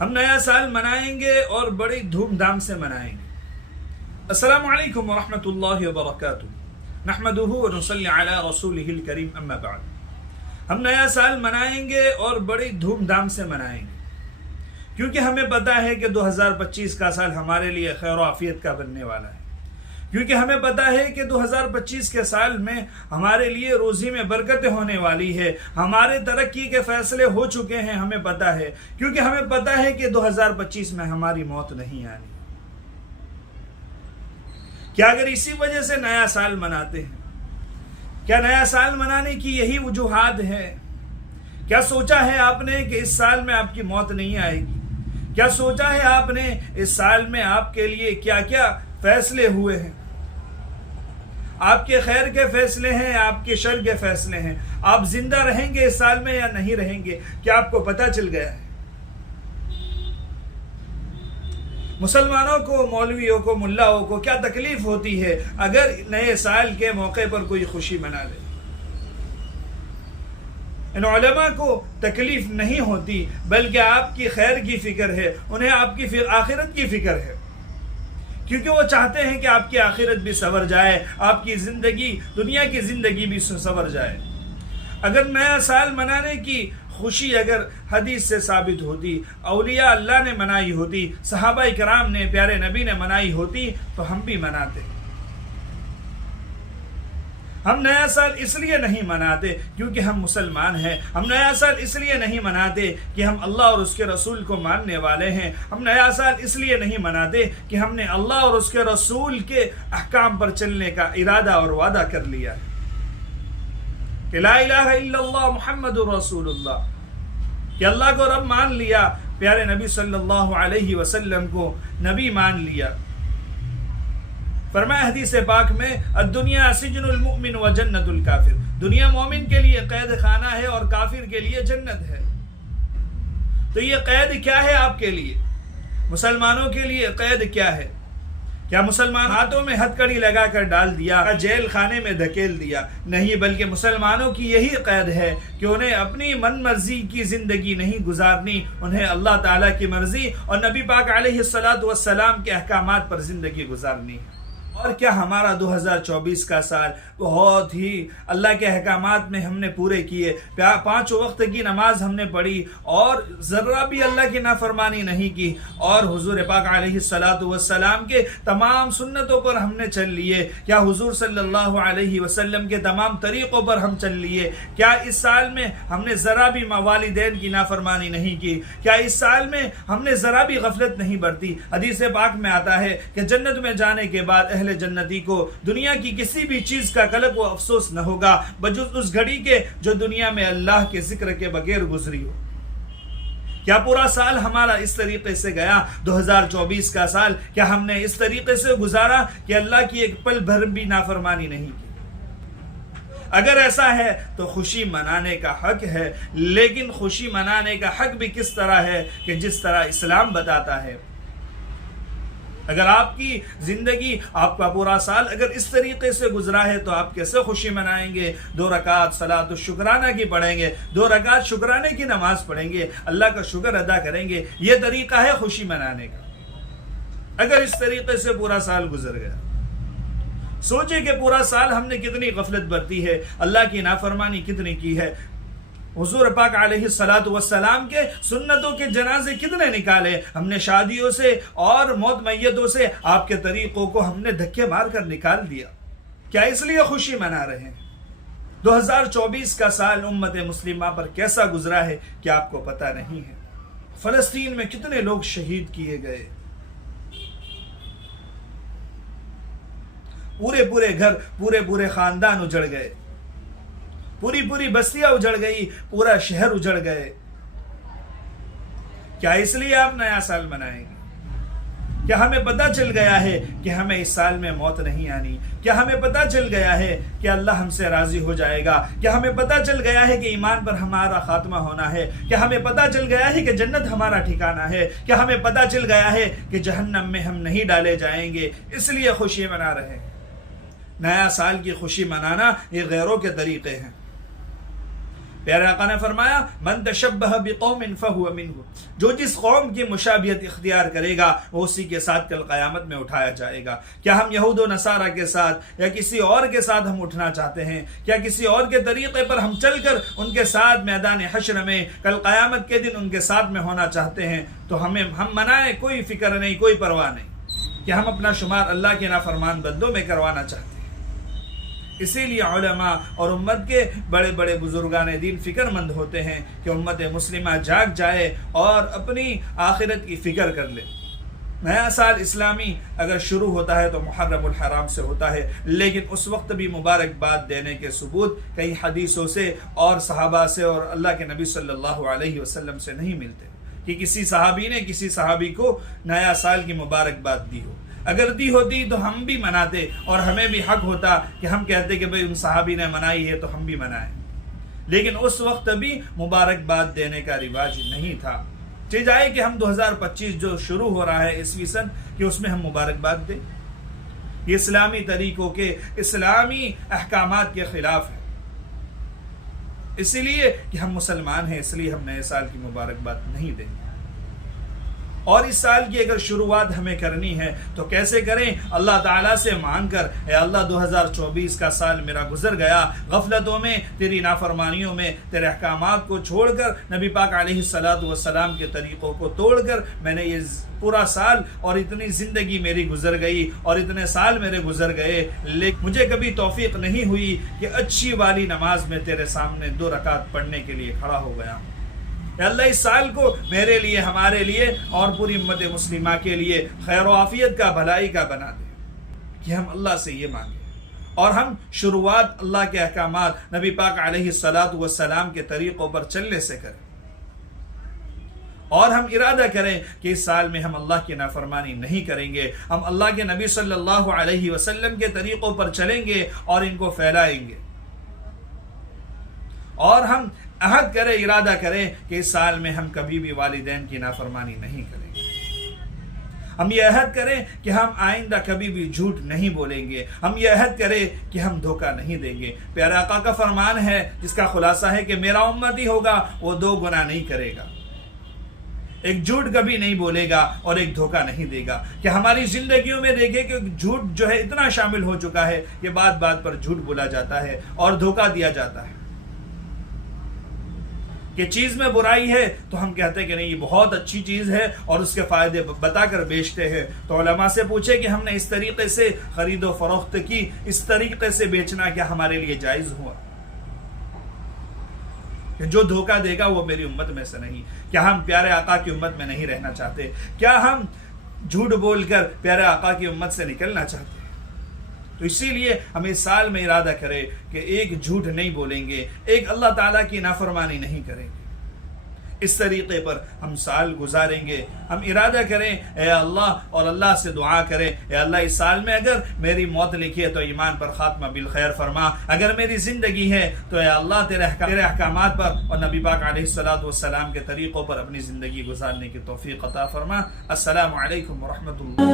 ہم نیا سال منائیں گے اور بڑی دھوم دھام سے منائیں گے۔ السلام علیکم ورحمۃ اللہ وبرکاتہ، نحمدہ ونصلی علی رسولہ الکریم، اما بعد۔ ہم نیا سال منائیں گے اور بڑی دھوم دھام سے منائیں گے، کیونکہ ہمیں پتہ ہے کہ 2025 کا سال ہمارے لیے خیر و عافیت کا بننے والا ہے، کیونکہ ہمیں پتہ ہے کہ 2025 کے سال میں ہمارے لیے روزی میں برکتیں ہونے والی ہے، ہمارے ترقی کے فیصلے ہو چکے ہیں، ہمیں پتہ ہے، کیونکہ ہمیں پتہ ہے کہ 2025 میں ہماری موت نہیں آنی۔ کیا اگر اسی وجہ سے نیا سال مناتے ہیں؟ کیا نیا سال منانے کی یہی وجوہات ہے؟ کیا سوچا ہے آپ نے کہ اس سال میں آپ کی موت نہیں آئے گی؟ کیا سوچا ہے آپ نے اس سال میں آپ کے لیے کیا کیا فیصلے ہوئے ہیں؟ آپ کے خیر کے فیصلے ہیں، آپ کے شر کے فیصلے ہیں۔ آپ زندہ رہیں گے اس سال میں یا نہیں رہیں گے، کیا آپ کو پتہ چل گیا ہے؟ مسلمانوں کو، مولویوں کو، ملاؤں کو کیا تکلیف ہوتی ہے اگر نئے سال کے موقع پر کوئی خوشی منا لے؟ ان علماء کو تکلیف نہیں ہوتی، بلکہ آپ کی خیر کی فکر ہے، انہیں آپ کی آخرت کی فکر ہے، کیونکہ وہ چاہتے ہیں کہ آپ کی آخرت بھی سنور جائے، آپ کی زندگی، دنیا کی زندگی بھی سنور جائے۔ اگر نیا سال منانے کی خوشی اگر حدیث سے ثابت ہوتی، اولیاء اللہ نے منائی ہوتی، صحابہ کرام نے، پیارے نبی نے منائی ہوتی، تو ہم بھی مناتے۔ ہم نیا سال اس لیے نہیں مناتے کیونکہ ہم مسلمان ہیں، ہم نیا سال اس لیے نہیں مناتے کہ ہم اللہ اور اس کے رسول کو ماننے والے ہیں، ہم نیا سال اس لیے نہیں مناتے کہ ہم نے اللہ اور اس کے رسول کے احکام پر چلنے کا ارادہ اور وعدہ کر لیا ہے کہ لا الہ الا اللہ محمد رسول اللہ، کہ اللہ کو رب مان لیا، پیارے نبی صلی اللہ علیہ وسلم کو نبی مان لیا۔ فرمایا حدیث پاک میں الدنیا سجن المؤمن و جنت الکافر، دنیا مومن کے لیے قید خانہ ہے اور کافر کے لیے جنت ہے۔ تو یہ قید کیا ہے آپ کے لیے؟ مسلمانوں کے لیے قید کیا ہے؟ کیا مسلمان ہاتھوں میں ہتھ کڑی لگا کر ڈال دیا، جیل خانے میں دھکیل دیا؟ نہیں، بلکہ مسلمانوں کی یہی قید ہے کہ انہیں اپنی من مرضی کی زندگی نہیں گزارنی، انہیں اللہ تعالیٰ کی مرضی اور نبی پاک علیہ السلام کے احکامات پر زندگی گزارنی ہے۔ اور کیا ہمارا 2024 کا سال بہت ہی اللہ کے احکامات میں ہم نے پورے کیے، 5 وقت کی نماز ہم نے پڑھی اور ذرہ بھی اللہ کی نافرمانی نہیں کی، اور حضور پاک علیہ السلام کے تمام سنتوں پر ہم نے چل لیے؟ کیا حضور صلی اللہ علیہ وسلم کے تمام طریقوں پر ہم چل لیے؟ کیا اس سال میں ہم نے ذرا بھی والدین کی نافرمانی نہیں کی؟ کیا اس سال میں ہم نے ذرا بھی غفلت نہیں برتی؟ حدیث پاک میں آتا ہے کہ جنت میں جانے کے بعد اہل جنتی کو دنیا کی کسی بھی چیز کا قلق و افسوس نہ ہوگا بجز اس گھڑی کے جو دنیا میں اللہ کے ذکر کے بغیر گزری ہو۔ کیا پورا سال ہمارا اس طریقے سے گیا؟ 2024 کا سال کیا ہم نے اس طریقے سے گزارا کہ اللہ کی ایک پل بھر بھی نافرمانی نہیں کی؟ اگر ایسا ہے تو خوشی منانے کا حق ہے، لیکن خوشی منانے کا حق بھی کس طرح ہے کہ جس طرح اسلام بتاتا ہے۔ اگر آپ کی زندگی، آپ کا پورا سال اگر اس طریقے سے گزرا ہے تو آپ کیسے خوشی منائیں گے؟ 2 رکعت صلاۃ الشکرانہ کی پڑھیں گے، 2 رکعت شکرانے کی نماز پڑھیں گے، اللہ کا شکر ادا کریں گے، یہ طریقہ ہے خوشی منانے کا۔ اگر اس طریقے سے پورا سال گزر گیا، سوچیں کہ پورا سال ہم نے کتنی غفلت برتی ہے، اللہ کی نافرمانی کتنی کی ہے، حضور پاک علیہ السلام کے سنتوں کے جنازے کتنے نکالے، ہم نے شادیوں سے اور موت میتوں سے آپ کے طریقوں کو ہم نے دھکے مار کر نکال دیا۔ کیا اس لیے خوشی منا رہے ہیں؟ 2024 کا سال امت مسلمہ پر کیسا گزرا ہے کہ آپ کو پتہ نہیں ہے۔ فلسطین میں کتنے لوگ شہید کیے گئے، پورے گھر، پورے خاندان اجڑ گئے، پوری بستیاں اجڑ گئی، پورا شہر اجڑ گئے۔ کیا اس لیے آپ نیا سال منائیں گے؟ کیا ہمیں پتہ چل گیا ہے کہ ہمیں اس سال میں موت نہیں آنی؟ کیا ہمیں پتہ چل گیا ہے کہ اللہ ہم سے راضی ہو جائے گا؟ کیا ہمیں پتہ چل گیا ہے کہ ایمان پر ہمارا خاتمہ ہونا ہے؟ کیا ہمیں پتہ چل گیا ہے کہ جنت ہمارا ٹھکانہ ہے؟ کیا ہمیں پتہ چل گیا ہے کہ جہنم میں ہم نہیں ڈالے جائیں گے؟ اس لیے خوشی منا رہے ہیں۔ نیا سال کی خوشی منانا یہ غیروں کے طریقے ہیں۔ پیارے آقا نے فرمایا من تشبہ بقوم فہو منہ، جو جس قوم کی مشابہت اختیار کرے گا وہ اسی کے ساتھ کل قیامت میں اٹھایا جائے گا۔ کیا ہم یہود و نصارہ کے ساتھ یا کسی اور کے ساتھ ہم اٹھنا چاہتے ہیں؟ کیا کسی اور کے طریقے پر ہم چل کر ان کے ساتھ میدان حشر میں کل قیامت کے دن ان کے ساتھ میں ہونا چاہتے ہیں؟ تو ہم منائیں، کوئی فکر نہیں، کوئی پرواہ نہیں کہ ہم اپنا شمار اللہ کے نافرمان بندوں میں کروانا چاہتے ہیں۔ اسی لیے علماء اور امت کے بڑے بڑے بزرگان دین فکر مند ہوتے ہیں کہ امت مسلمہ جاگ جائے اور اپنی آخرت کی فکر کر لے۔ نیا سال اسلامی اگر شروع ہوتا ہے تو محرم الحرام سے ہوتا ہے، لیکن اس وقت بھی مبارکباد دینے کے ثبوت کئی حدیثوں سے اور صحابہ سے اور اللہ کے نبی صلی اللہ علیہ وسلم سے نہیں ملتے کہ کسی صحابی نے کسی صحابی کو نیا سال کی مبارکباد دی ہو۔ اگر دی ہوتی تو ہم بھی مناتے اور ہمیں بھی حق ہوتا کہ ہم کہتے کہ بھئی ان صحابی نے منائی ہے تو ہم بھی منائیں، لیکن اس وقت بھی مبارکباد دینے کا رواج نہیں تھا۔ چاہیے کہ ہم 2025 جو شروع ہو رہا ہے عیسوی سن کہ اس میں ہم مبارکباد دیں، یہ اسلامی طریقوں کے اسلامی احکامات کے خلاف ہے، اسی لیے کہ ہم مسلمان ہیں، اس لیے ہم نئے سال کی مبارکباد نہیں دیں گے۔ اور اس سال کی اگر شروعات ہمیں کرنی ہے تو کیسے کریں؟ اللہ تعالیٰ سے مانگ کر، اے اللہ 2024 کا سال میرا گزر گیا غفلتوں میں، تیری نافرمانیوں میں، تیرے احکامات کو چھوڑ کر، نبی پاک علیہ السلام کے طریقوں کو توڑ کر میں نے یہ پورا سال اور اتنی زندگی میری گزر گئی اور اتنے سال میرے گزر گئے، لیکن مجھے کبھی توفیق نہیں ہوئی کہ اچھی والی نماز میں تیرے سامنے 2 رکعت پڑھنے کے لیے کھڑا ہو گیا ہوں۔ اے اللہ اس سال کو میرے لیے، ہمارے لیے اور پوری امت مسلمہ کے لیے خیر و عافیت کا، بھلائی کا بنا دے، کہ ہم اللہ سے یہ مانگیں اور ہم شروعات اللہ کے احکامات، نبی پاک علیہ السلام کے طریقوں پر چلنے سے کریں، اور ہم ارادہ کریں کہ اس سال میں ہم اللہ کی نافرمانی نہیں کریں گے، ہم اللہ کے نبی صلی اللہ علیہ وسلم کے طریقوں پر چلیں گے اور ان کو پھیلائیں گے، اور ہم عہد کریں، ارادہ کریں کہ اس سال میں ہم کبھی بھی والدین کی نافرمانی نہیں کریں گے، ہم یہ عہد کریں کہ ہم آئندہ کبھی بھی جھوٹ نہیں بولیں گے، ہم یہ عہد کریں کہ ہم دھوکہ نہیں دیں گے۔ پیارے آقا کا فرمان ہے جس کا خلاصہ ہے کہ میرا امتی ہوگا وہ 2 گناہ نہیں کرے گا، ایک جھوٹ کبھی نہیں بولے گا اور ایک دھوکہ نہیں دے گا۔ کہ ہماری زندگیوں میں دیکھیں کہ جھوٹ جو ہے اتنا شامل ہو چکا ہے کہ بات بات پر جھوٹ بولا جاتا ہے اور دھوکہ دیا جاتا ہے، کہ چیز میں برائی ہے تو ہم کہتے ہیں کہ نہیں یہ بہت اچھی چیز ہے اور اس کے فائدے بتا کر بیچتے ہیں۔ تو علماء سے پوچھے کہ ہم نے اس طریقے سے خرید و فروخت کی، اس طریقے سے بیچنا کیا ہمارے لیے جائز ہوا؟ کہ جو دھوکہ دے گا وہ میری امت میں سے نہیں۔ کیا ہم پیارے آقا کی امت میں نہیں رہنا چاہتے؟ کیا ہم جھوٹ بول کر پیارے آقا کی امت سے نکلنا چاہتے ہیں؟ تو اسی لیے ہم اس سال میں ارادہ کریں کہ ایک جھوٹ نہیں بولیں گے، ایک اللہ تعالیٰ کی نافرمانی نہیں کریں گے، اس طریقے پر ہم سال گزاریں گے۔ ہم ارادہ کریں اے اللہ اور اللہ سے دعا کریں اے اللہ اس سال میں اگر میری موت لکھی ہے تو ایمان پر خاتمہ بالخیر فرما، اگر میری زندگی ہے تو اے اللہ تیرے احکامات پر اور نبی پاک علیہ السلام کے طریقوں پر اپنی زندگی گزارنے کی توفیق عطا فرما۔ السلام علیکم ورحمۃ اللہ۔